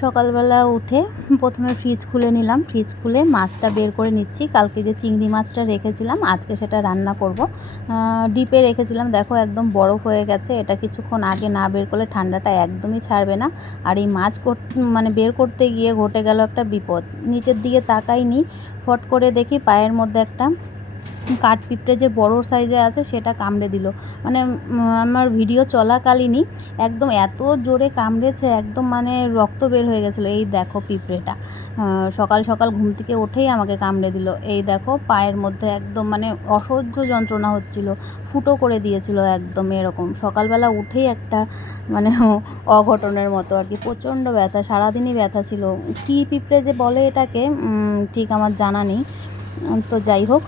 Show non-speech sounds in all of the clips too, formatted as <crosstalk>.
সকালবেলা উঠে প্রথমে ফ্রিজ খুলে নিলাম। ফ্রিজ খুলে মাছটা বের করে নিচ্ছি। কালকে যে চিংড়ি মাছটা রেখেছিলাম, আজকে সেটা রান্না করব। ডিপে রেখেছিলাম, দেখো একদম বরফ হয়ে গেছে। এটা কিছুক্ষণ আগে না বের করলে ঠান্ডাটা একদমই ছাড়বে না। আর এই মাছ মানে বের করতে গিয়ে ঘটে গেল একটা বিপদ। নিচের দিকে তাকাইনি, ফট করে দেখি পায়ের মধ্যে একটা কাঠ পিঁপড়ে যে বড় সাইজে আছে সেটা কামড়ে দিল। মানে আমার ভিডিও চলাকালীনই একদম এত জোরে কামড়েছে, একদম মানে রক্ত বের হয়ে গেছিল। এই দেখো পিঁপড়েটা। সকাল সকাল ঘুম থেকে উঠেই আমাকে কামড়ে দিল। এই দেখো পায়ের মধ্যে একদম মানে অসহ্য যন্ত্রণা হচ্ছিল, ফুটো করে দিয়েছিল একদম এরকম। সকালবেলা উঠেই একটা মানে <laughs> অঘটনের মতো আর কি, প্রচণ্ড ব্যথা, সারাদিনই ব্যথা ছিল। কী পিঁপড়ে যে বলে এটাকে ঠিক আমার জানা নেই। তো যাই হোক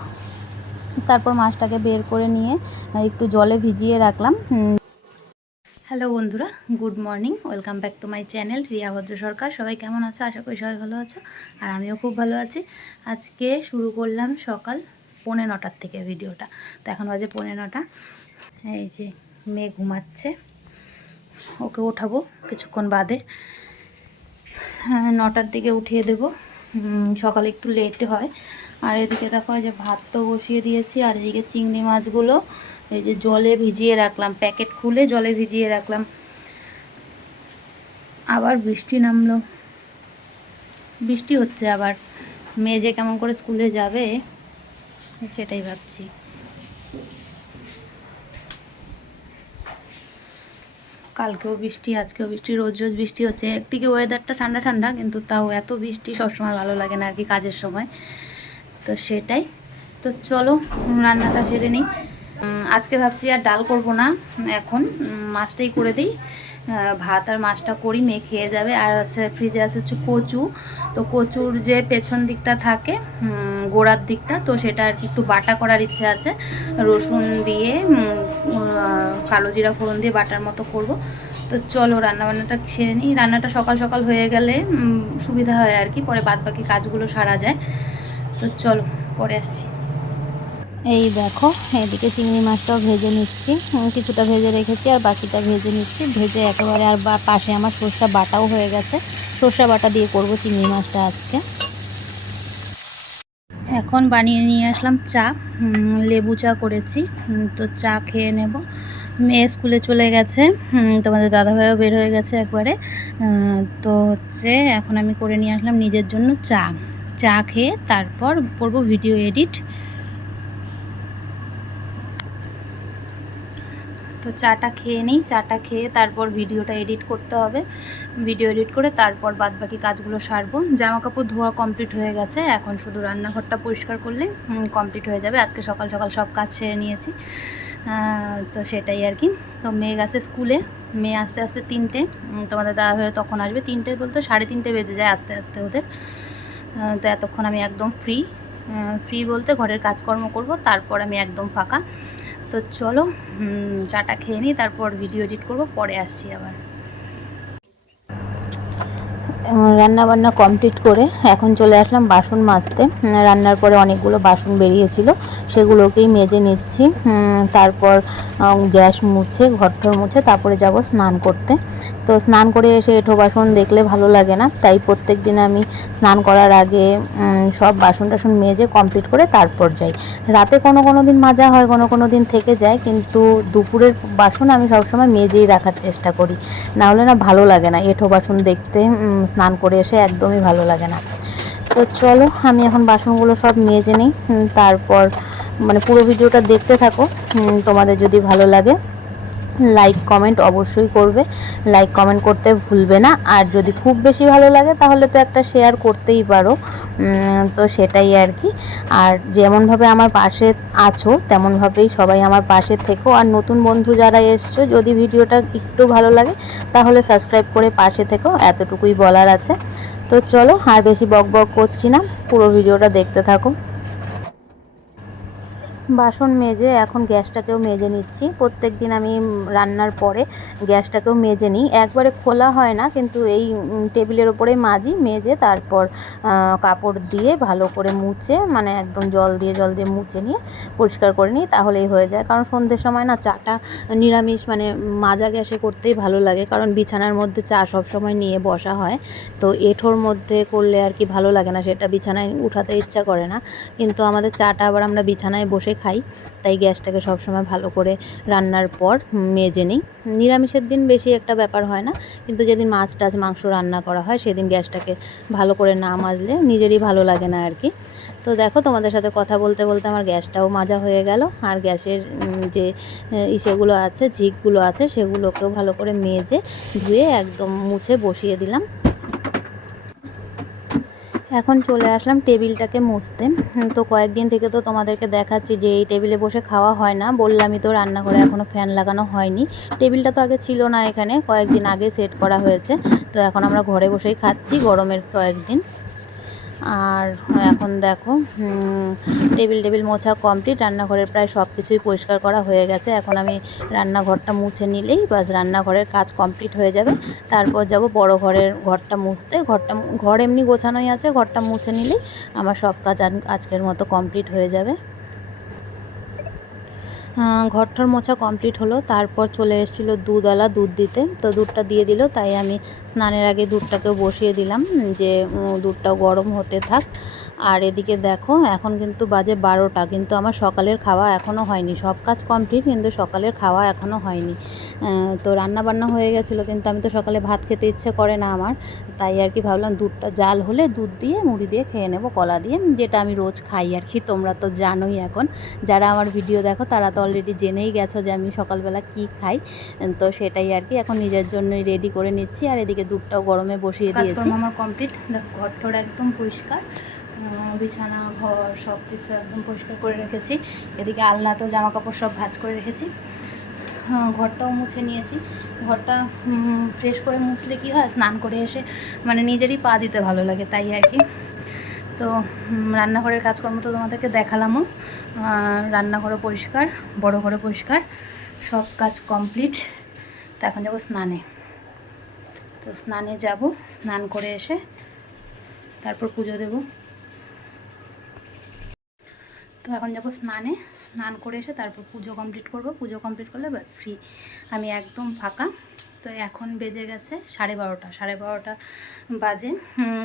তারপর মাছটাকে বের করে নিয়ে একটু জলে ভিজিয়ে রাখলাম। হ্যালো বন্ধুরা, good morning, welcome back to my channel Riya Bhadra Sarkar. সবাই কেমন আছো? আশা করি সবাই ভালো আছো, আর আমিও খুব ভালো আছি। আজকে শুরু করলাম সকাল পৌনে নটার থেকে ভিডিওটা। তো এখন বাজে পৌনে নটা। এই যে মেয়ে ঘুমাচ্ছে, ওকে ওঠাবো কিছুক্ষণ বাদে। নটার দিকে উঠিয়ে দেব। সকালে একটু লেট হয়। আর এদিকে দেখো, এই যে ভাত তো বসিয়ে দিয়েছি, আর এদিকে চিংড়ি মাছগুলো এই যে জলে ভিজিয়ে রাখলাম, প্যাকেট খুলে জলে ভিজিয়ে রাখলাম। আবার বৃষ্টি নামলো। বৃষ্টি হচ্ছে আবার। মেয়ে যে কেমন করে স্কুলে যাবে, সেটাই ভাবছি। কালকেও বৃষ্টি, আজকেও বৃষ্টি, রোজ রোজ বৃষ্টি হচ্ছে। একদিকে ওয়েদারটা ঠান্ডা ঠান্ডা, কিন্তু তাও এত বৃষ্টি সবসময় ভালো লাগে না আর কি কাজের সময়। তো সেটাই। তো চলো, রান্নাটা সেরে নিই। আজকে ভাবছি আর ডাল করব না। এখন মাছটাই করে দিই। ভাত আর মাছটা করি, মেয়ে খেয়ে যাবে। আর হচ্ছে ফ্রিজে আছে হচ্ছে কচু। তো কচুর যে পেছন দিকটা থাকে গোড়ার দিকটা, তো সেটা আর কি একটু বাটা করার ইচ্ছে আছে। রসুন দিয়ে কালো জিরা ফোড়ন দিয়ে বাটার মতো করব। তো চলো, রান্নাবান্নাটা সেরে নিই। রান্নাটা সকাল সকাল হয়ে গেলে সুবিধা হয় আর কি। পরে বাদ বাকি কাজগুলো সারা যায়। তো চলো পরে আসছি। এই দেখো এদিকে চিংড়ি মাছটাও ভেজে নিচ্ছি। কিছুটা ভেজে রেখেছি আর বাকিটা ভেজে নিচ্ছি। ভেজে একেবারে আর বা পাশে আমার সর্ষা বাটাও হয়ে গেছে। সর্ষা বাটা দিয়ে করব চিংড়ি মাছটা আজকে। এখন বানিয়ে নিয়ে আসলাম চা। লেবু চা করেছি। তো চা খেয়ে নেব। মেয়ে স্কুলে চলে গেছে। তোমাদের দাদাভাইও বের হয়ে গেছে একবারে। তো হচ্ছে এখন আমি করে নিয়ে আসলাম নিজের জন্য চা। চা খেয়ে তারপর করব ভিডিও এডিট তো চাটা খেয়ে নিই, চাটা খেয়ে তারপর ভিডিওটা এডিট করতে হবে। ভিডিও এডিট করে তারপর বাদ বাকি কাজগুলো সারবো। জামা কাপড় ধোয়া কমপ্লিট হয়ে গেছে, এখন শুধু রান্নাঘরটা পরিষ্কার করলে কমপ্লিট হয়ে যাবে। আজকে সকাল সকাল সব কাজ সেরে নিয়েছি। তো সেটাই আর কি। তো মেয়ে গেছে স্কুলে, মেয়ে আস্তে আস্তে তিনটে। তোমাদের দাদা হয়ে তখন আসবে। তিনটে বলতে সাড়ে তিনটে বেজে যায় আস্তে আস্তে ওদের। তো এতক্ষণ আমি একদম ফ্রি ফ্রি বলতে ঘরের কাজকর্ম করব, তারপর আমি একদম ফাঁকা। তো চলো চাটা খেয়ে নিই, তারপর ভিডিও এডিট করব, পরে আসছি আবার। রান্না বান্না কমপ্লিট করে এখন চলে আসলাম বাসন মাজতে। রান্নার পরে অনেকগুলো বাসন বেরিয়েছিল, সেগুলোকেই মেজে নিচ্ছি। তারপর গ্যাস মুছে ঘরটর মুছে, তারপরে যাব স্নান করতে। তো স্নান করে এসে এঁঠো বাসন দেখলে ভালো লাগে না। তাই প্রত্যেক দিন আমি স্নান করার আগে সব বাসন টাসন মেজে কমপ্লিট করে তারপর যাই। রাতে কোনো কোনো দিন মাজা হয়, কোনো কোনো দিন থেকে যায়, কিন্তু দুপুরের বাসন আমি সবসময় মেজেই রাখার চেষ্টা করি। না হলে না ভালো লাগে না এঁঠো বাসন দেখতে স্নান করে এসে একদমই ভালো লাগে না। তো চলো, আমি এখন বাসনগুলো সব মেজে নিই। তারপর মানে পুরো ভিডিওটা দেখতে থাকো। তোমাদের যদি ভালো লাগে লাইক কমেন্ট অবশ্যই করবে। লাইক কমেন্ট করতে ভুলবে না। আর যদি খুব বেশি ভালো লাগে, তাহলে তো একটা শেয়ার করতেই পারো। তো সেটাই আর কি। আর যেমনভাবে আমার পাশে আছো, তেমনভাবেই সবাই আমার পাশে থেকো। আর নতুন বন্ধু যারা এসছো, যদি ভিডিওটা একটু ভালো লাগে, তাহলে সাবস্ক্রাইব করে পাশে থেকো। এতটুকুই বলার আছে। তো চলো, আর বেশি বক বক করছি না। পুরো ভিডিওটা দেখতে থাকো। বাসন মেজে এখন গ্যাসটাকেও মেজে নিচ্ছি। প্রত্যেক দিন আমি রান্নার পরে গ্যাসটাকেও মেজে নিই। একবারে খোলা হয় না, কিন্তু এই টেবিলের ওপরে মাজি, মেজে তারপর কাপড় দিয়ে ভালো করে মুছে মানে একদম জল দিয়ে জল দিয়ে মুছে নিয়ে পরিষ্কার করে নিই, তাহলেই হয়ে যায়। কারণ সন্ধ্যের সময় না চাটা নিরামিষ মানে মাজা গ্যাসে করতেই ভালো লাগে, কারণ বিছানার মধ্যে চা সব সময় নিয়ে বসা হয়। তো এঁঠোর মধ্যে করলে আর কি ভালো লাগে না, সেটা বিছানায় উঠাতে ইচ্ছা করে না। কিন্তু আমাদের চাটা আবার আমরা বিছানায় বসে খাই, তাই গ্যাসটাকে সবসময় ভালো করে রান্নার পর মেজে নিই। নিরামিষের দিন বেশি একটা ব্যাপার হয় না, কিন্তু যেদিন মাছ টাছ, মাংস রান্না করা হয়, সেদিন গ্যাসটাকে ভালো করে না মাজলে নিজেরই ভালো লাগে না আর কি। তো দেখো, তোমাদের সাথে কথা বলতে বলতে আমার গ্যাসটাও মাজা হয়ে গেল, আর গ্যাসের যে ইসেগুলো আছে, ঝিকগুলো আছে, সেগুলোকেও ভালো করে মেজে, ধুয়ে একদম মুছে বসিয়ে দিলাম। এখন চলে আসলাম টেবিলটাকে মুছতে। তো কয়েকদিন থেকে তো তোমাদেরকে দেখাচ্ছি যে এই টেবিলে বসে খাওয়া হয় না। বললামই তো রান্নাঘরে এখনও ফ্যান লাগানো হয়নি। টেবিলটা তো আগে ছিল না এখানে, কয়েকদিন আগে সেট করা হয়েছে। তো এখন আমরা ঘরে বসেই খাচ্ছি গরমের কয়েকদিন। আর এখন দেখো টেবিল টেবিল মোছা কমপ্লিট রান্নাঘরের প্রায় সব কিছুই পরিষ্কার করা হয়ে গেছে। এখন আমি রান্নাঘরটা মুছে নিলেই বাস রান্নাঘরের কাজ কমপ্লিট হয়ে যাবে। তারপর যাব বড় ঘরের ঘরটা মুছতে। ঘরটা ঘর এমনি গোছানোই আছে, ঘরটা মুছে নিলেই আমার সব কাজ আজ- আজকের মতো কমপ্লিট হয়ে যাবে। ঘরটার মোছা কমপ্লিট হলো তারপর চলে এসেছিল দুধওয়ালা দুধ দিতে। তো দুধটা দিয়ে দিল তাই আমি স্নানের আগে দুধটাকে বসিয়ে দিলাম যে উম, দুধটাও গরম হতে থাক। আর এদিকে দেখো এখন কিন্তু বাজে বারোটা কিন্তু আমার সকালের খাওয়া এখনও হয়নি। সব কাজ কমপ্লিট কিন্তু সকালের খাওয়া এখনও হয়নি। তো রান্না বান্না হয়ে গেছিল কিন্তু আমি তো সকালে ভাত খেতে ইচ্ছে করে না আমার। তাই আর কি ভাবলাম দুধটা জাল হলে দুধ দিয়ে মুড়ি দিয়ে খেয়ে নেব কলা দিয়ে যেটা আমি রোজ খাই আর কি তোমরা তো জানোই এখন। যারা আমার ভিডিও দেখো তারা তো অলরেডি জেনেই গেছো যে আমি সকালবেলা কি খাই তো সেটাই আর কি। এখন নিজের জন্যই রেডি করে নিচ্ছি আর এদিকে দুধটাও গরমে বসিয়ে দিয়েছি। আমার কমপ্লিট ঘর একদম পরিষ্কার। বিছানা ঘর সব কিছু একদম পরিষ্কার করে রেখেছি। এদিকে আলনা তো জামা কাপড় সব ভাজ করে রেখেছি। হ্যাঁ, ঘরটাও মুছে নিয়েছি। ঘরটা ফ্রেশ করে মুছলে কি হয়? স্নান করে এসে মানে নিজেরই পা দিতে ভালো লাগে তাই আর কি। তো রান্নাঘরের কাজকর্ম তো তোমাদেরকে দেখালামও। রান্নাঘরও পরিষ্কার, বড় ঘরও পরিষ্কার, সব কাজ কমপ্লিট। তো এখন যাব স্নানে। তো স্নানে যাব, স্নান করে এসে তারপর পুজো দেবো। তো এখন যাব স্নানে, স্নান করে এসে তারপর পুজো কমপ্লিট করব। পুজো কমপ্লিট করলে ব্যাস ফ্রি। আমি একদম ফাঁকা। তো এখন বেজে গেছে সাড়ে বারোটা সাড়ে বারোটা বাজে।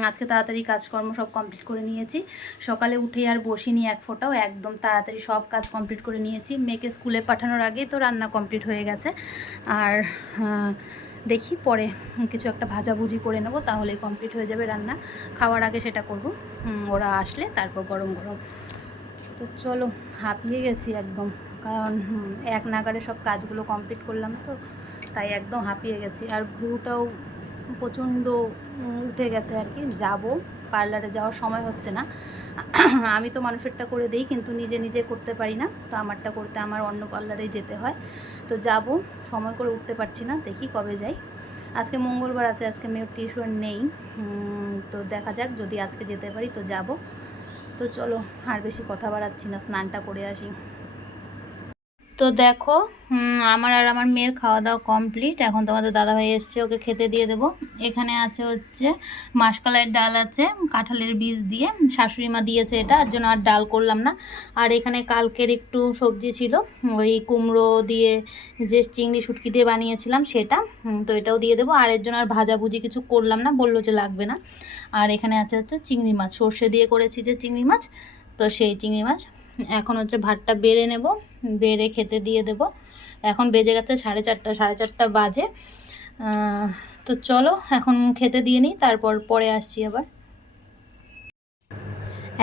আজকে তাড়াতাড়ি কাজকর্ম সব কমপ্লিট করে নিয়েছি। সকালে উঠে আর বসিনি এক ফোঁটাও, একদম তাড়াতাড়ি সব কাজ কমপ্লিট করে নিয়েছি। মেয়েকে স্কুলে পাঠানোর আগেই তো রান্না কমপ্লিট হয়ে গেছে। আর দেখি পরে কিছু একটা ভাজাভুজি করে নেব, তাহলেই কমপ্লিট হয়ে যাবে রান্না। খাওয়ার আগে সেটা করব। ওরা আসলে তারপর গরম গরম। তো চলো, হাঁপিয়ে গেছি একদম। কারণ এক নাগারে সব কাজগুলো কমপ্লিট করলাম তো। তাই একদম হাঁপিয়ে গেছি। আর ভ্রুটাও প্রচণ্ড উঠে গেছে আর কি। যাব, পার্লারে যাওয়ার সময় হচ্ছে না। <clears throat> আমি তো মানুষেরটা করে দিই, কিন্তু নিজে নিজে করতে পারি না। তো আমারটা করতে আমার অন্য পার্লারেই যেতে হয়। তো যাব, সময় করে উঠতে পারছি না। দেখি কবে যাই। আজকে মঙ্গলবার আছে, আজকে মেয়ের টিউশন নেই। তো দেখা যাক, যদি আজকে যেতে পারি তো যাব। তো চলো, আর বেশি কথা বাড়াচ্ছি না, স্নানটা করে আসি। তো দেখো আমার আর আমার মেয়ের খাওয়া দাওয়া কমপ্লিট এখন তোমাদের দাদাভাই এসছে, ওকে খেতে দিয়ে দেবো। এখানে আছে হচ্ছে মাসকালাইয়ের ডাল আছে, কাঁঠালের বীজ দিয়ে। শাশুড়ি মা দিয়েছে এটা আর জন্য আর ডাল করলাম না। আর এখানে কালকের একটু সবজি ছিল, ওই কুমড়ো দিয়ে যে চিংড়ি শুটকি দিয়ে বানিয়েছিলাম সেটা তো এটাও দিয়ে দেবো। আর এর জন্য আর ভাজাভুজি কিছু করলাম না, বলল যে লাগবে না। আর এখানে আছে হচ্ছে চিংড়ি মাছ, সর্ষে দিয়ে করেছি যে চিংড়ি মাছ, তো সেই চিংড়ি মাছ এখন হচ্ছে ভাতটা বেড়ে নেব, বেড়ে খেতে দিয়ে দেব। এখন বেজে গেছে সাড়ে চারটা সাড়ে চারটা বাজে। তো চলো এখন খেতে দিয়ে নিই, তারপর পরে আসছি আবার।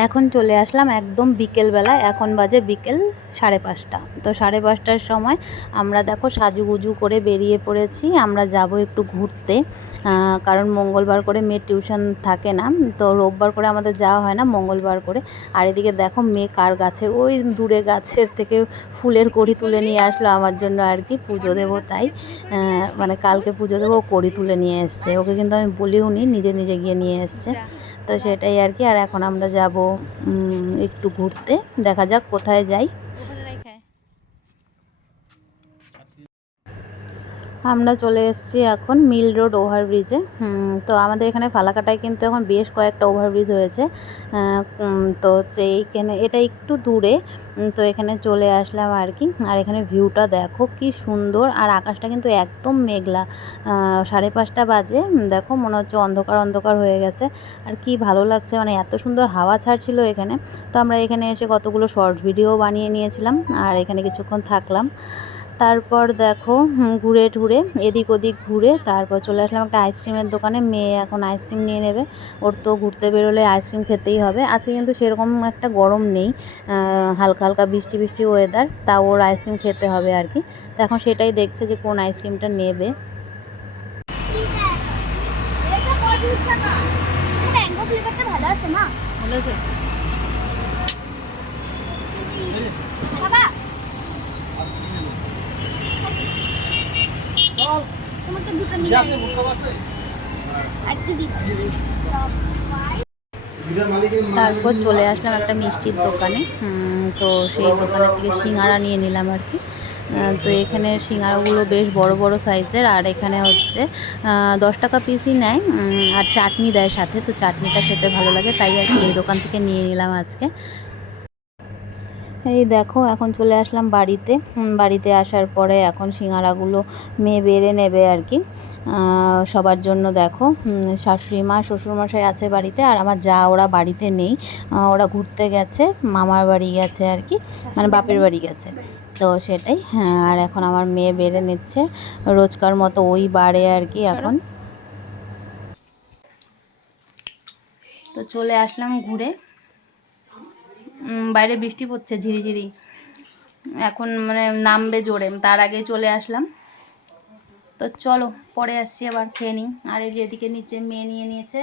এখন চলে আসলাম একদম বিকেলবেলা এখন বাজে বিকেল সাড়ে পাঁচটা। তো সাড়ে পাঁচটার সময় আমরা দেখো সাজুগুজু করে বেরিয়ে পড়েছি, আমরা যাব একটু ঘুরতে কারণ মঙ্গলবার করে মেয়ের টিউশন থাকে না, তো রোববার করে আমাদের যাওয়া হয় না মঙ্গলবার করে। আর এদিকে দেখো মেয়ে কার গাছের ওই দূরে গাছের থেকে ফুলের কড়ি তুলে নিয়ে আসলো আমার জন্য আর কি, পুজো দেবো তাই মানে কালকে পুজো দেবো কড়ি তুলে নিয়ে এসছে। ওকে কিন্তু আমি বলিও নি, নিজে নিজে গিয়ে নিয়ে এসছে। তো সেটাই আর কি। আর এখন আমরা যাব একটু ঘুরতে। দেখা যাক কোথায় যাই। আমরা চলে এসেছি এখন মিল রোড ওভারব্রিজে। তো আমাদের এখানে ফালাকাটায় কিন্তু এখন বেশ কয়েকটা ওভারব্রিজ হয়েছে। তো হচ্ছে এইখানে এটা একটু দূরে তো এখানে চলে আসলাম আর কি। আর এখানে ভিউটা দেখো কি সুন্দর, আর আকাশটা কিন্তু একদম মেঘলা। সাড়ে পাঁচটা বাজে দেখো মনে হচ্ছে অন্ধকার অন্ধকার হয়ে গেছে। আর কি ভালো লাগছে মানে এত সুন্দর হাওয়া ছাড়ছিল এখানে। তো আমরা এখানে এসে কতগুলো শর্টস ভিডিও বানিয়ে নিয়েছিলাম, আর এখানে কিছুক্ষণ থাকলাম। তারপর দেখো ঘুরে টুরে, এদিক ওদিক ঘুরে তারপর চলে আসলাম একটা আইসক্রিমের দোকানে। মেয়ে এখন আইসক্রিম নিয়ে নেবে। ওর তো ঘুরতে বেরোলে আইসক্রিম খেতেই হবে। আজকে কিন্তু সেরকম একটা গরম নেই হালকা হালকা বৃষ্টি বৃষ্টি ওয়েদার তা ওর আইসক্রিম খেতে হবে আর কি। তো এখন সেটাই দেখছে যে কোন আইসক্রিমটা নেবে। ম্যাঙ্গো ফ্লেভারটা ভালো আছে বাবা তোমাকে দুটো নিয়ে তারপর চলে আসলাম একটা মিষ্টির দোকানে। তো সেই দোকানের থেকে সিঙ্গারা নিয়ে নিলাম আর কি। তো এখানে সিঙ্গারাগুলো বেশ বড় বড় সাইজের আর এখানে হচ্ছে দশ টাকা পিসই নেয় আর চাটনি দেয় সাথে। তো চাটনিটা খেতে ভালো লাগে তাই আর কি এই দোকান থেকে নিয়ে নিলাম আজকে। এই দেখো এখন চলে আসলাম বাড়িতে। বাড়িতে আসার পরে এখন সিঙ্গারাগুলো মেয়ে বেড়ে নেবে আর কি। সবার জন্য দেখো শাশুড়ি মা শ্বশুরমশাই আছে বাড়িতে আর আমার যা ওরা বাড়িতে নেই। ওরা ঘুরতে গেছে মামার বাড়ি গেছে আর কি মানে বাপের বাড়ি গেছে। তো সেটাই হ্যাঁ আর এখন আমার মেয়ে বেড়ে নিচ্ছে। রোজকার মতো ওই বাড়ে আর কি এখন। তো চলে আসলাম ঘুরে। বাইরে বৃষ্টি পড়ছে ঝিরিঝিরি। এখন মানে নামবে জোরে তার আগে চলে আসলাম। তো চলো পরে আসছি আবার খেয়ে নিই। আর এই যে এদিকে নিচে মেয়ে নিয়ে নিয়েছে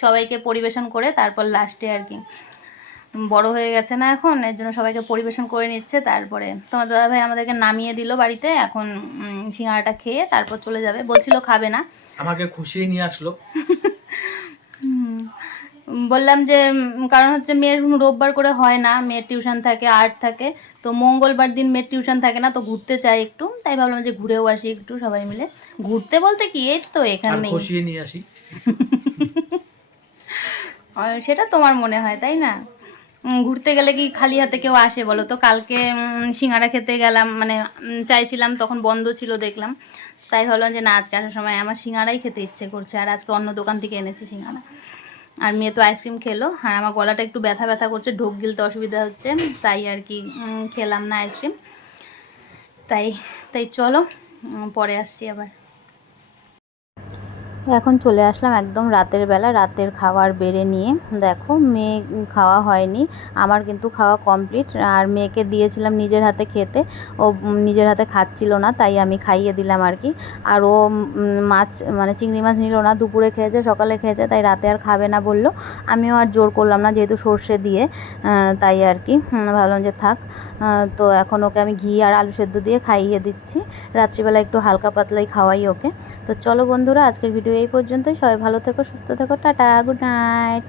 সবাইকে পরিবেশন করে তারপর লাস্টে আর কি। বড় হয়ে গেছে না এখন এর জন্য সবাইকে পরিবেশন করে নিচ্ছে তারপরে তোমার দাদাভাই আমাদেরকে নামিয়ে দিল বাড়িতে এখন উম, সিঙ্গারাটা খেয়ে তারপর চলে যাবে। বলছিল খাবে না। আমাকে খুশি নিয়ে আসলো। বললাম যে কারণ হচ্ছে মেয়ের রোববার করে হয় না মেয়ের টিউশন থাকে আর্ট থাকে। তো মঙ্গলবার দিন মেয়ের টিউশন থাকে না তো ঘুরতে চাই একটু। তাই ভাবলাম যে ঘুরেও আসি একটু সবাই মিলে। ঘুরতে বলতে কি এই তো আর এখানেই নিয়ে আসি। <laughs> সেটা তোমার মনে হয় তাই না? ঘুরতে গেলে কি খালি হাতে কেউ আসে বলো তো? কালকে সিঙ্গারা খেতে গেলাম মানে চাইছিলাম তখন বন্ধ ছিল দেখলাম। তাই ভাবলাম যে না আজকে আসার সময় আমার সিঙ্গারাই খেতে ইচ্ছে করছে আর আজকে অন্য দোকান থেকে এনেছি সিঙ্গারা। আর মেয়ে তো আইসক্রিম খেলো। আর আমার গলাটা একটু ব্যথা ব্যথা করছে, ঢোক গিলতে অসুবিধা হচ্ছে, তাই আর কি খেলাম না আইসক্রিম। তাই তাই চলো পরে আসছি আবার। এখন চলে আসলাম একদম রাতের বেলা, রাতের খাবার বেড়ে নিয়ে। দেখো, মেয়ে খাওয়া হয়নি, আমার কিন্তু খাওয়া কমপ্লিট আর মেয়েকে দিয়েছিলাম নিজের হাতে খেতে, ও নিজের হাতে খাচ্ছিল না, তাই আমি খাইয়ে দিলাম আর কি। আর ও মাছ মানে চিংড়ি মাছ নিল না, দুপুরে খেয়েছে, সকালে খেয়েছে, তাই রাতে আর খাবে না বলল। আমিও আর জোর করলাম না, যেহেতু সর্ষে দিয়ে তাই আর কি। ভাবলাম যে থাক তো এখন ওকে আমি ঘি আর আলু সেদ্ধ দিয়ে খাইয়ে দিচ্ছি। রাত্রিবেলা একটু হালকা পাতলাই খাওয়াই ওকে। তো চলো বন্ধুরা, আজকের ভিডিও এই পর্যন্তই। সবাই ভালো থেকো সুস্থ থেকো। Tata good night.